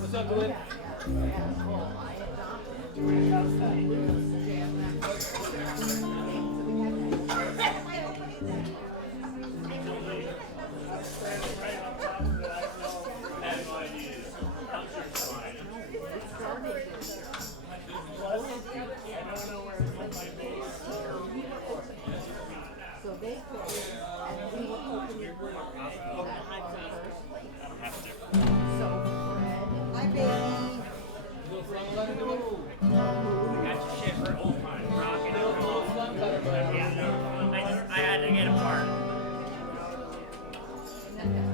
What's up, Glenn? Hi, baby. I had to get a part.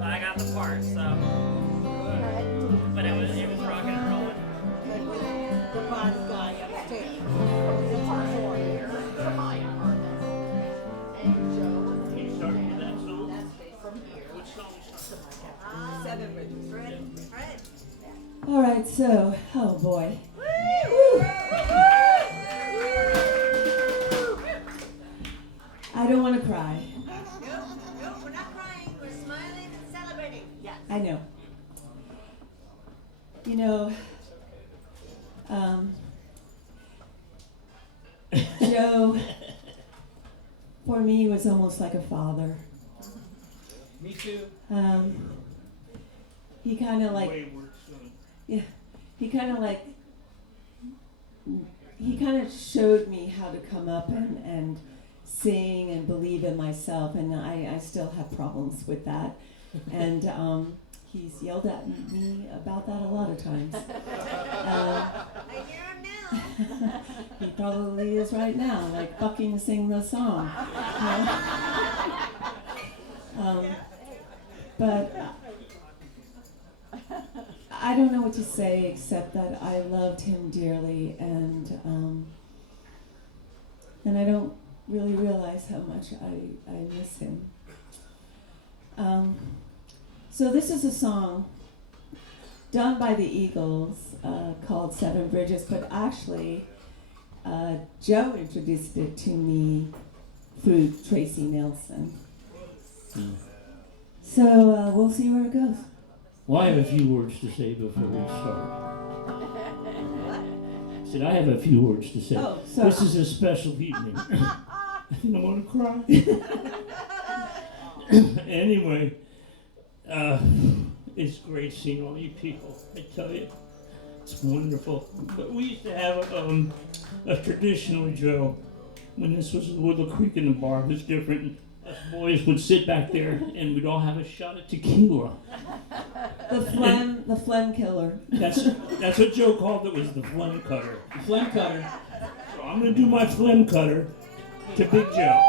I got the part, so. But it was rocking and rolling. The body guy upstairs. You started with that song? Which song? Seven bridges. Fred. All right, so, oh boy. I don't want to cry. No, we're not crying. We're smiling and celebrating. Yes. I know. You know, Joe, for me, was almost like a father. Me too. He kind of like, Wayward son. yeah, he kind of showed me how to come up and sing and believe in myself, and I still have problems with that. And he's yelled at me about that a lot of times. I hear him now. He probably is right now, like fucking sing the song. But I don't know what to say except that I loved him dearly, and I don't really realize how much I miss him. So this is a song done by the Eagles called Seven Bridges, but actually Joe introduced it to me through Tracy Nelson. So we'll see where it goes. Well, I have a few words to say before we start. I said I have a few words to say. Oh, sorry. This is a special evening. I think I want to cry. Anyway, it's great seeing all you people. I tell you, it's wonderful. But we used to have a traditional Joe when this was Willow Creek in the bar. It was different. Us boys would sit back there and we'd all have a shot of tequila. The phlegm killer. That's what Joe called it, was the phlegm cutter. Phlegm cutter. So I'm gonna do my phlegm cutter to Big Joe.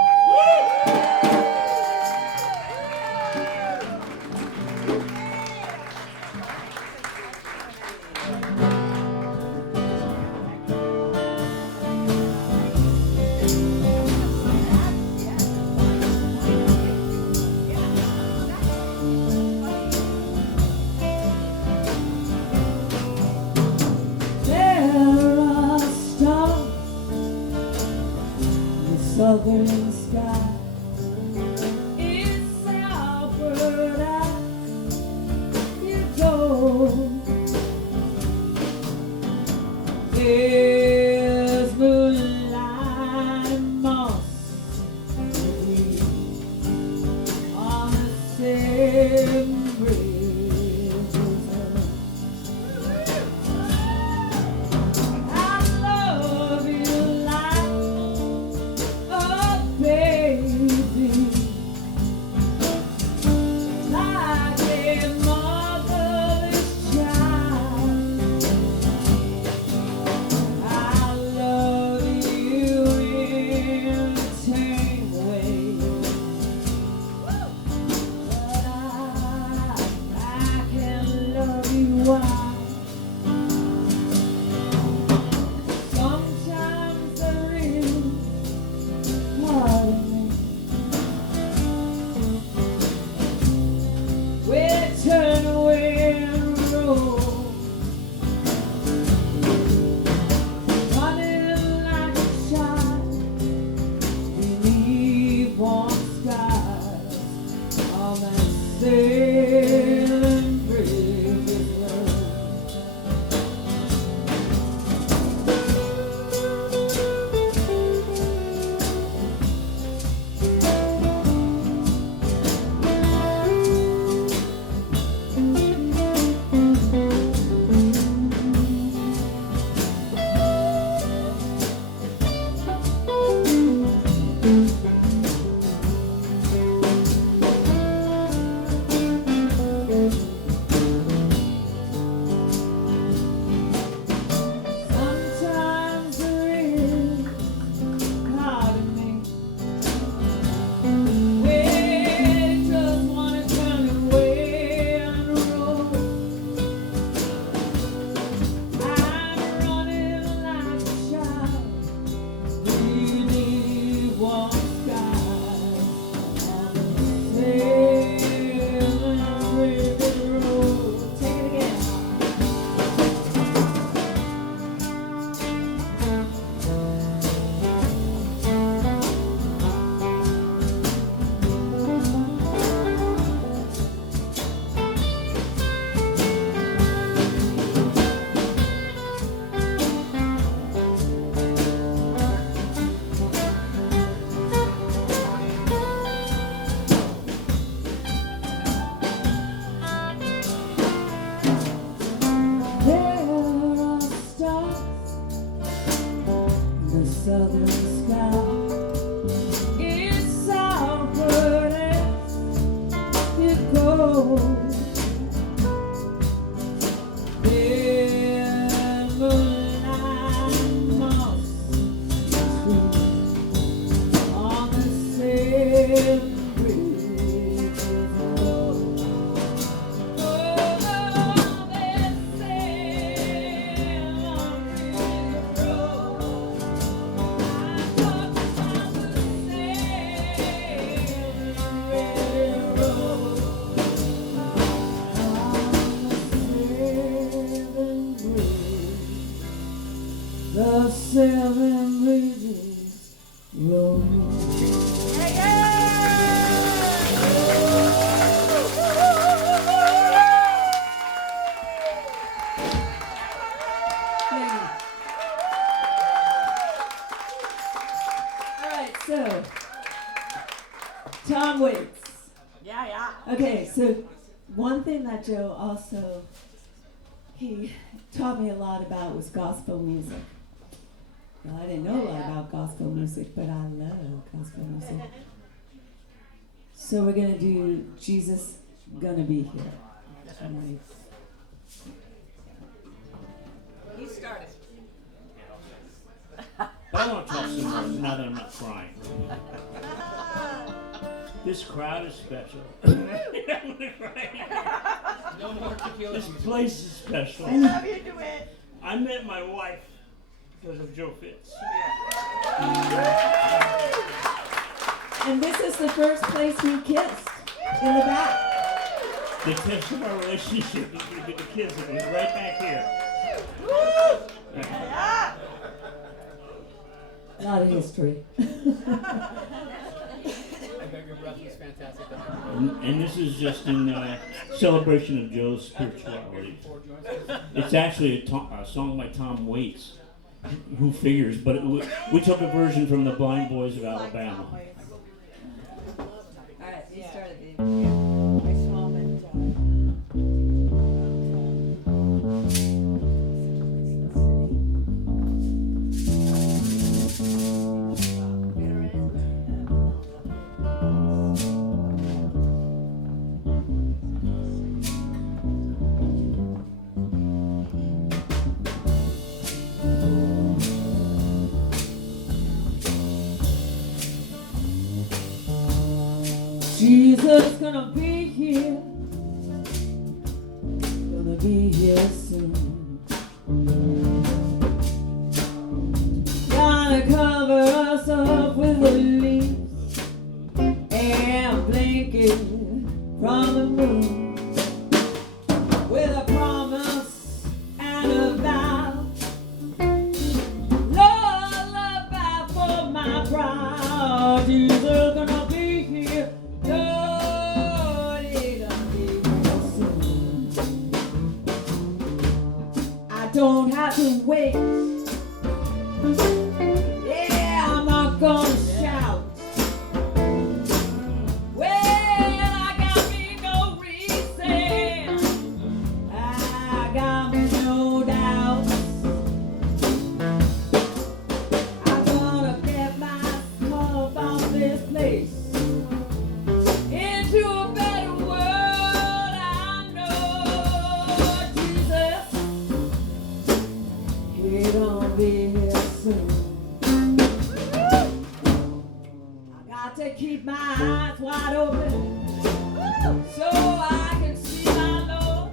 There are stars in the southern sky. It's Alberta, you go. There's moonlight moss on the same bridge. I love you like a baby, like a motherless child. I love you in the same way. road. There moonlight moss tree on the same bridge road. Oh, that same bridge road. I talk about the same bridge road. The seven bridges road. All right, so Tom Waits. Yeah. Okay, so one thing that Joe also he taught me a lot about was gospel music. Well, I didn't know a lot about gospel music, but I love gospel music. So we're gonna do Jesus Gonna Be Here. Tom Waits. He started. But I want to talk some more now that I'm not crying. This crowd is special. I'm gonna cry. No more tequila. This place is special. I love you to it. I met my wife because of Joe Fitz. And this is the first place we kissed, in the back. The test of our relationship with the kids was right back here. A lot of history. I bet your breath was fantastic. And this is just in celebration of Joe's spirituality. It's actually a song by Tom Waits. Who figures? But we took a version from the Blind Boys of Alabama. All right, you started, Dave. My small man. Jesus gonna be here. Gonna be here soon. Gonna cover us up with the leaves and blanket from the moon. With a promise and a vow. Lullaby for my brow. Jesus gonna be here. Lord, he gonna be here soon. I don't have to wait. Yeah, I'm not gonna shout. Well, I got me no reason. I got me no doubt. I'm gonna get myself out this place into a better world. I know Jesus, he gonna be here soon. I got to keep my eyes wide open so I can see my Lord.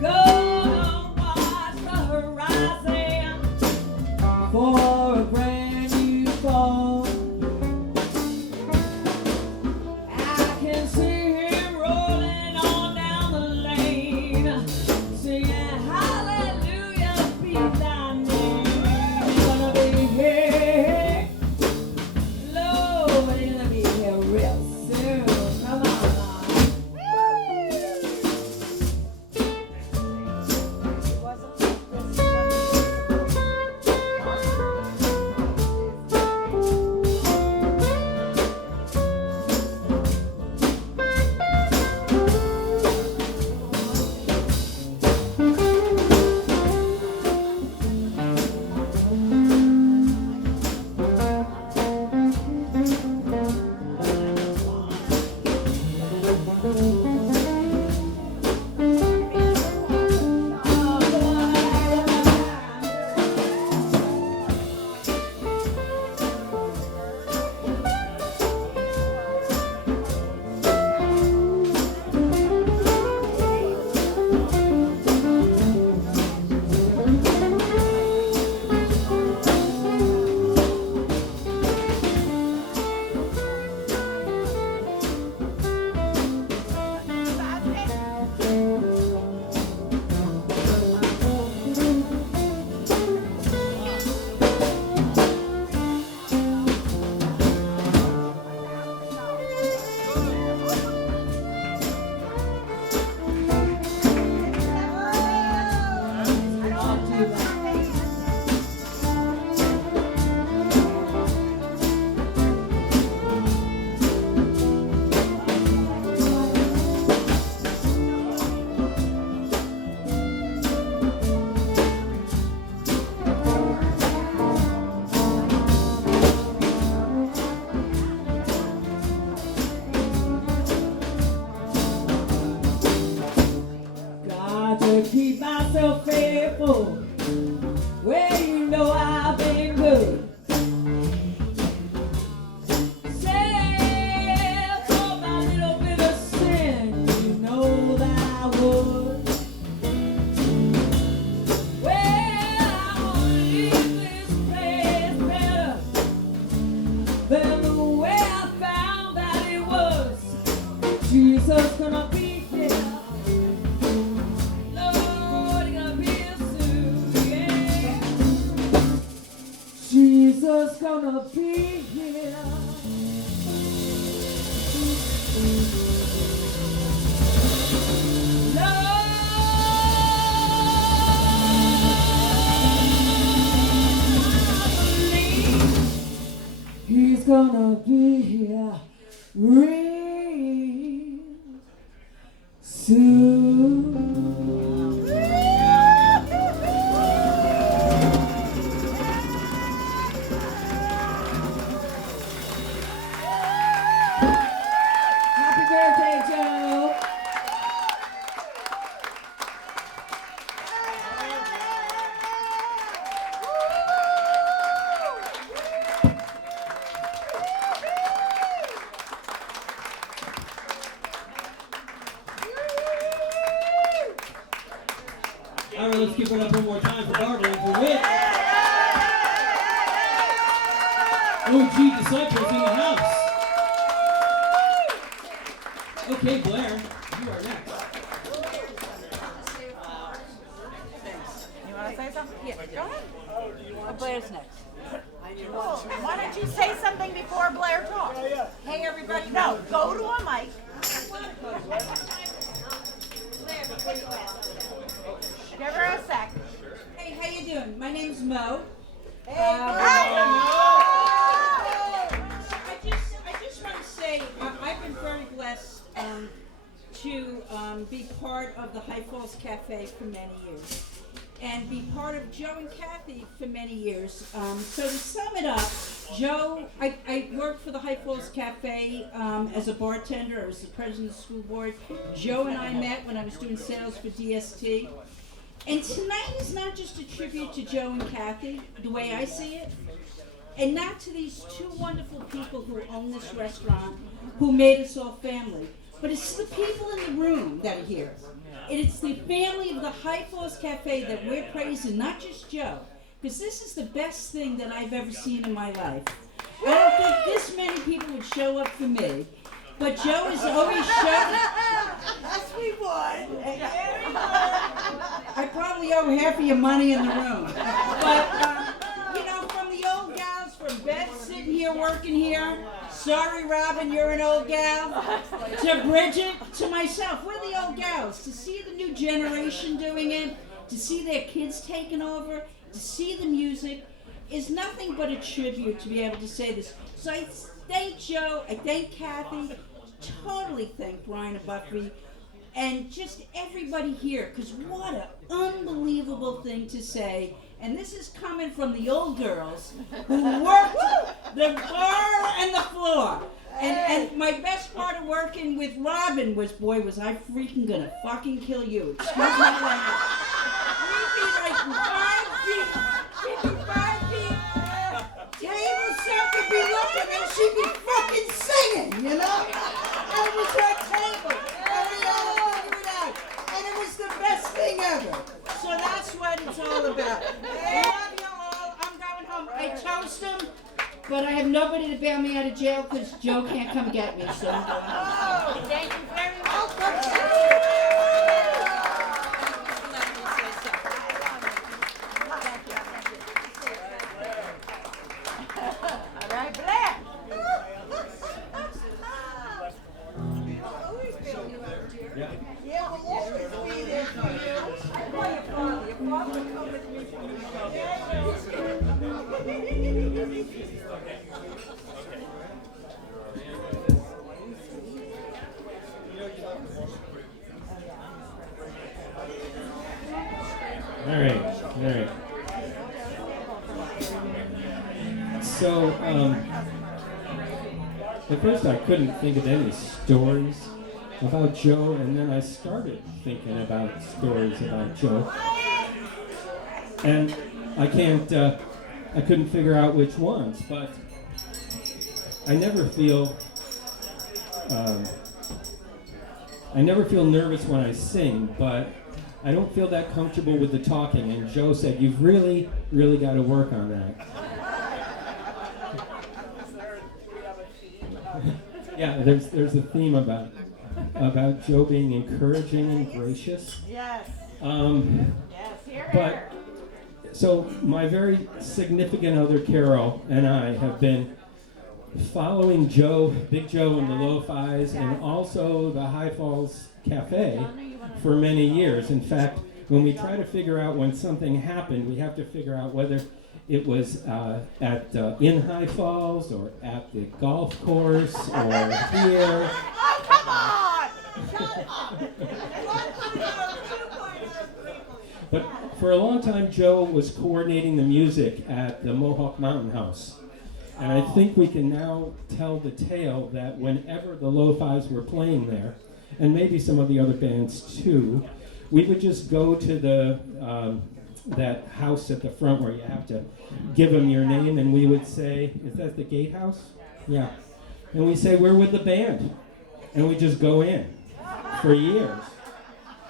Gonna watch the horizon for a brand new fall. I can see him rolling on down the lane, singing hallelujah be thy name. He's gonna be here. Lord, he's gonna be here real soon. Come on. beautiful. Well, you know I've been good. Say for my little bit of sin, you know that I would. Well, I wanna leave this place better than the way I found that it was. Jesus gonna be here. Lord gonna be here soon, yeah. Jesus gonna be here. He's gonna be here real soon. Happy birthday, Joe. All right, let's give it up one more time for Barbara and for Whit. OG Disciples in the house. Okay, Blair, you are next. You want to say something? Yeah, go ahead. Blair's next. Well, why don't you say something before Blair talks? Hey, everybody. No, go to a mic. Give her a sec. Hey, how you doing? My name's Mo. I just want to say I've been very blessed to be part of the High Falls Cafe for many years and be part of Joe and Kathy for many years. So to sum it up, Joe, I worked for the High Falls Cafe as a bartender. I was the president of the school board. Joe and I met when I was doing sales for DST. And tonight is not just a tribute to Joe and Kathy, the way I see it, and not to these two wonderful people who own this restaurant, who made us all family, but it's the people in the room that are here. And it's the family of the High Falls Cafe that we're praising, not just Joe, because this is the best thing that I've ever seen in my life. I don't think this many people would show up for me, but Joe has always shown up. Yes, we would. I probably owe half of your money in the room. But, you know, from the old gals, from Beth sitting here working here, sorry, Robin, you're an old gal, to Bridget, to myself, we're the old gals. To see the new generation doing it, to see their kids taking over, to see the music, is nothing but a tribute to be able to say this. So I thank Joe, I thank Kathy, totally thank Brian and Buffy, and just everybody here, because what an unbelievable thing to say. And this is coming from the old girls who worked the bar and the floor. And my best part of working with Robin was, boy, was I freaking gonna fucking kill you. Excuse my language. We'd be like 5 deep. She'd be 5 deep. Table set would be looking and she'd be fucking singing, you know? And it was her table. And we all figured it out. And it was the best thing ever. So that's what it's all about. I love you all. I'm going home. I toast them, but I have nobody to bail me out of jail because Joe can't come get me, so I'm going home. Thank you very much. All right, Blair. Yeah, we'll always be there for you. I call your father. Your father will come with me from All right. So, at first I couldn't think of any stories about Joe, and then I started thinking about stories about Joe. And I couldn't figure out which ones, but I never feel nervous when I sing, but I don't feel that comfortable with the talking. And Joe said, you've really, really got to work on that. Yeah, there's a theme about Joe being encouraging and gracious. Yes. Yes, Here, But so my very significant other Carol and I have been following Big Joe and the Lo-Fi's and also the High Falls Cafe for many years. In fact, when we try to figure out when something happened, we have to figure out whether it was in High Falls or at the golf course or here. Oh, come on! Shut up! 1.0, 2.0, 3.0. But for a long time, Joe was coordinating the music at the Mohawk Mountain House. And I think we can now tell the tale that whenever the Lo-Fi's were playing there, and maybe some of the other bands too, we would just go to that house at the front where you have to give them your name, and we would say, is that the gatehouse? Yeah. And we say, we're with the band. And we just go in for years.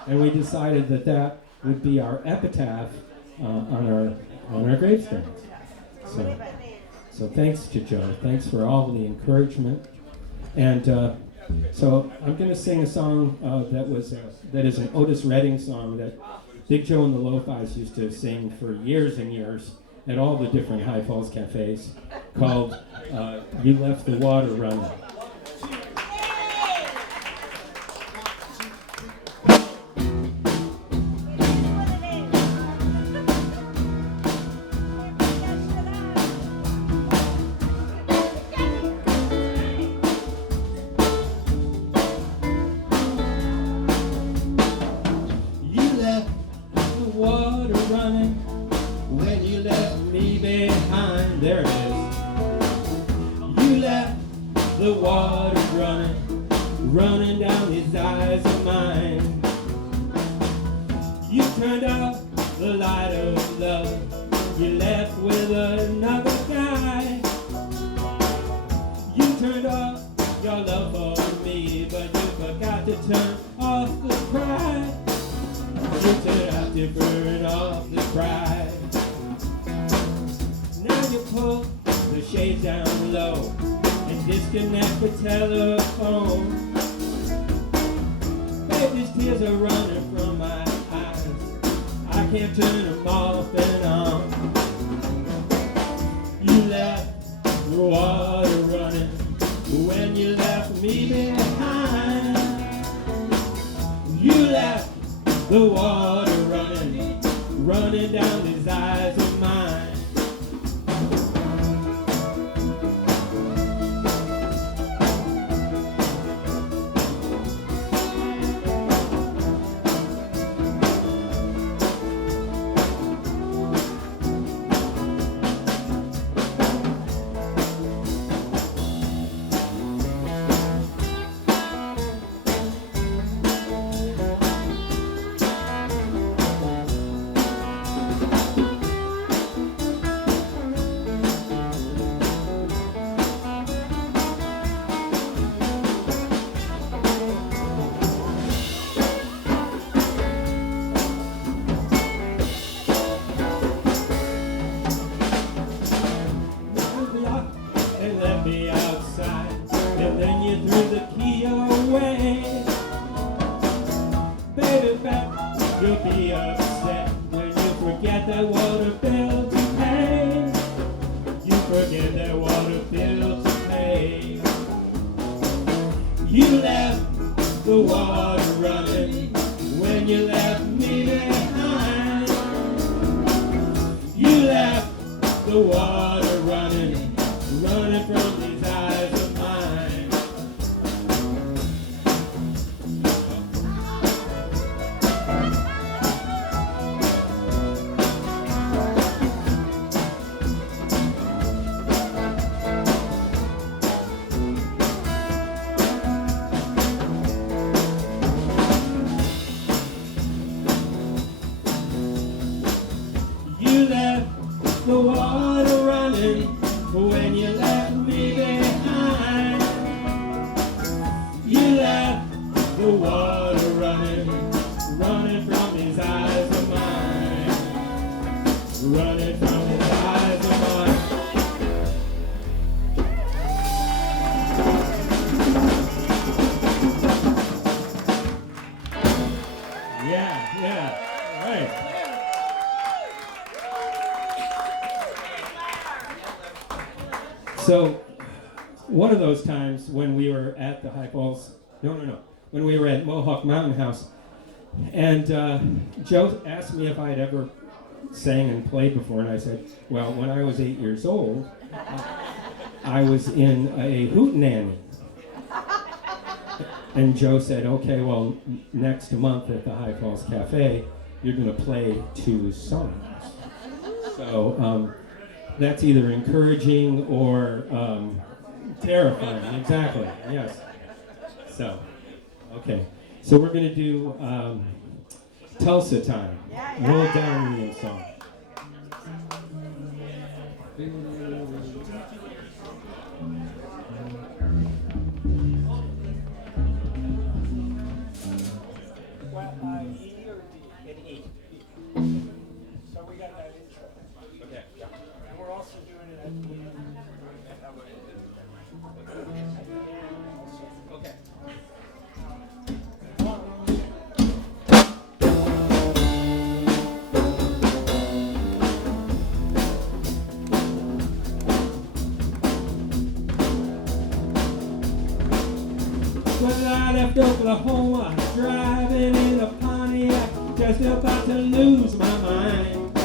And we decided that would be our epitaph on our gravestones. So thanks to Joe. Thanks for all the encouragement. And so I'm going to sing a song that is an Otis Redding song that Big Joe and the Lo-Fi's used to sing for years and years at all the different High Falls cafes, called You Left the Water Running. Running down these eyes of mine. You turned off the light of love. You left with another guy. You turned off your love for me, but you forgot to turn off the pride. You turned out to burn off the pride. Now you pull the shades down low and disconnect the telephone. These tears are running from my eyes. I can't turn them off and on. You left the water running when you left me behind. You left the water running down these eyes of mine. You'll be upset when you forget that water bill to pay. You forget that water bill to pay. You left the water running when you left me behind. You left the water running from these eyes of mine. the water running, running from his eyes of mine, running from his eyes of mine. Yeah, right. So, one of those times when we were at the High Falls, when we were at Mohawk Mountain House, and Joe asked me if I had ever sang and played before, and I said, well, when I was 8 years old, I was in a hootenanny. And Joe said, okay, well, next month at the High Falls Cafe, you're going to play 2 songs. So that's either encouraging or terrifying. Exactly, yes. So, okay. So we're going to do Tulsa Time. Roll Down Indian Song. So we got that intro. Okay. And we're also doing it at the Okay. When I left Oklahoma, driving in a Pontiac, just about to lose my mind.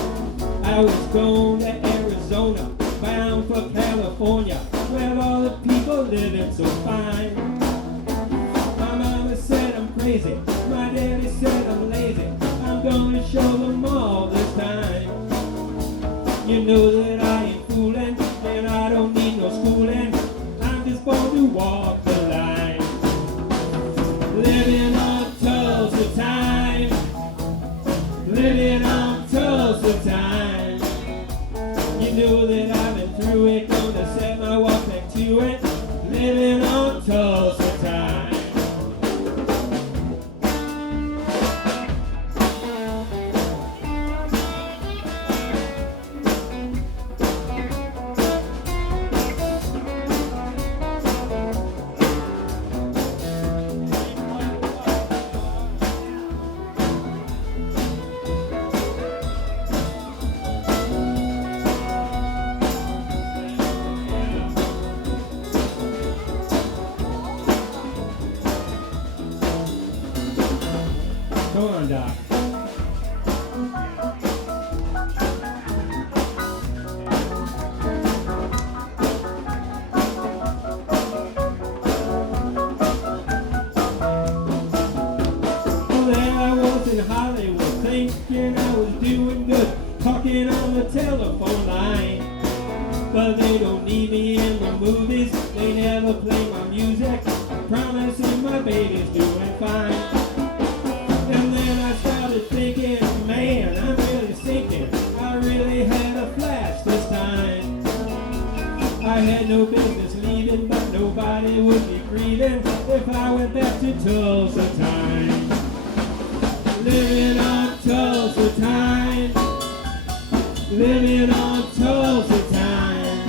I was going to Arizona, bound for California, where all the people living so fine. My mama said I'm crazy, my daddy said I'm lazy, I'm gonna show them all this time. You know that I ain't fooling, and I don't need no schooling, I'm just born to walk the line. Living on Tulsa time, living on Tulsa time. You know that I've been through it, gonna set my walk back to it. Living on Tulsa time. Come on, Doc. Well, there I was in Hollywood, thinking I was doing good, talking on the telephone line. But they don't need me in the movies, they never play my music, promising my baby's doing fine. And then I started thinking, man, I'm really sinking. I really had a flash this time. I had no business leaving, but nobody would be grieving if I went back to Tulsa time. Living on Tulsa time. Living on Tulsa time.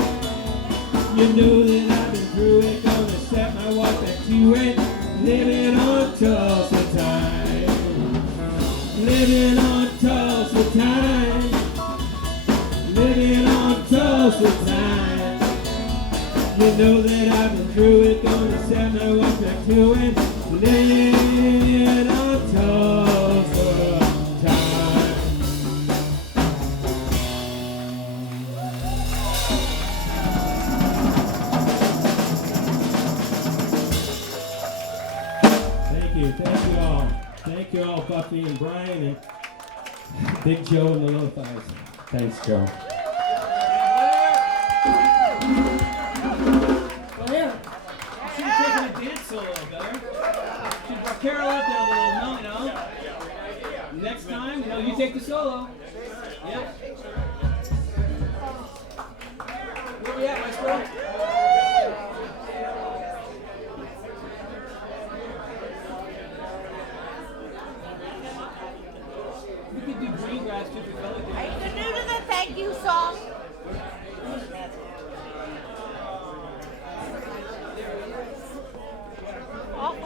You know that I've been through it, gonna set my walk back to it. Living on Tulsa time. Living on Tulsa time. Living on Tulsa time. You know that I've been through it, gonna set my walk back to it. Living on Tulsa time. Thank you all. Thank you all, Buffy and Brian and Big Joe and the Lo-Fis. Thanks, Joe. Well, here. Should have taken a dance solo better. Should brought Carol out there a little, Next time, you take the solo. Yep.